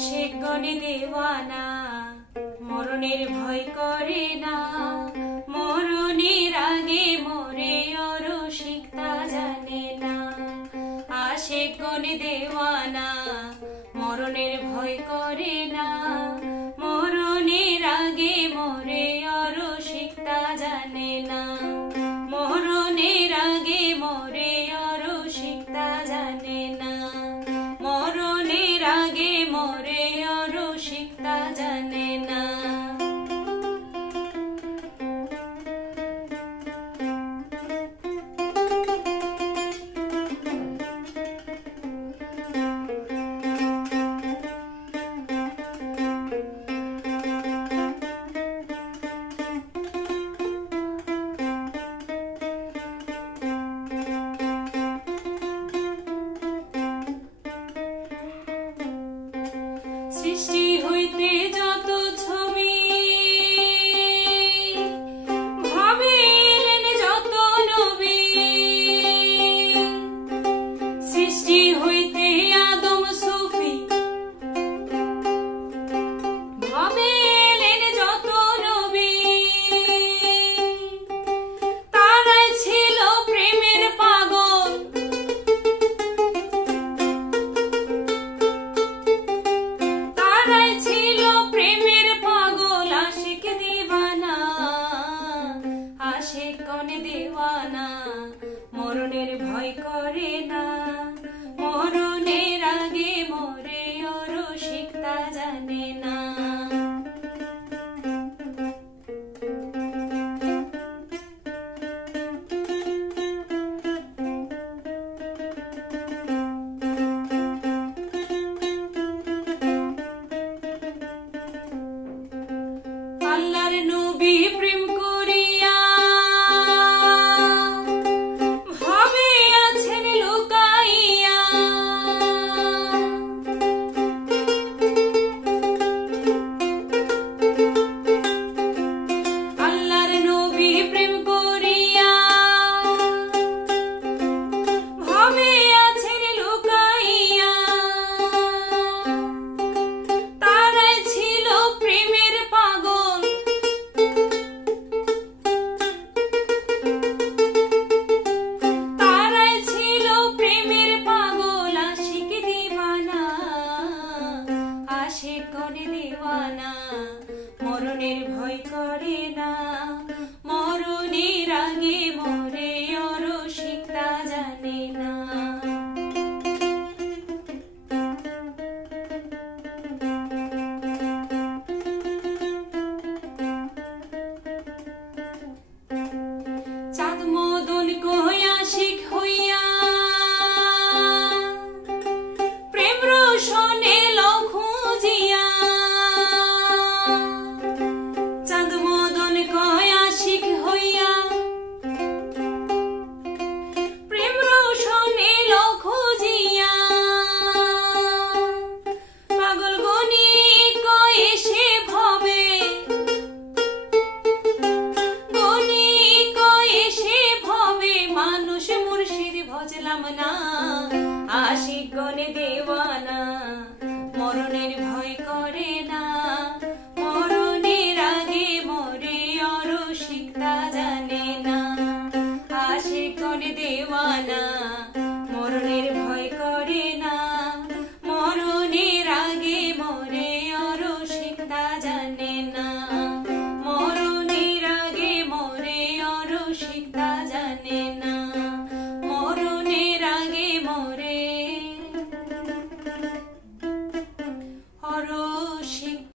আশিক গনে দেওয়ানা মরণের ভয় করে না, মরণের আগে মরে অরসিক তা জানে না। আশিক গনে দেওয়ানা মরণের ভয় করে না, মরণের আগে মরে অরসিক তা জানে না। মরণের আগে মরে অরসিক তা জানে না। মরণের আগে মরে অরসিক তা জানে না। সৃষ্টি হইতে যত ছবি ভাবে এলেন যত নবী, সৃষ্টি হইতে আদম সুফি ভাবে এলেন যত নবী। তারাই ছিল প্রেমের পাগল, ছিল প্রেমের পাগল। আশিক দিওয়ানা, আশিক গনে দেওয়ানা মরণের ভয় করে না, মরণের আগে মরে অরসিক তা জানে না। আল্লাহর নবী প্রেম করিয়া ভাবে আছেন লুকাইয়া, আল্লাহর নবী প্রেম করিয়া ভাবে আছেন লুকাইয়া। তারাই ছিল প্রেমের পাগল, তারাই ছিল প্রেমের পাগল। আশিক দিওয়ানা, আশিক গনে দেওয়ানা মরণের ভয় করে না, মরণের আগে মরে অরসিক তা জানে না। চাঁদ মদন কই আশিক হইয়া প্রেম রোশনে খুঁজিয়া, চাঁদ মদন কই আশিক হইয়া প্রেম রোশনে খুঁজিয়া। পাগল গনি কই এসে ভবে, গনি কই এসে ভবে মানুষ মুর্শিদ ভজলাম না। আশিক গনে দেওয়ানা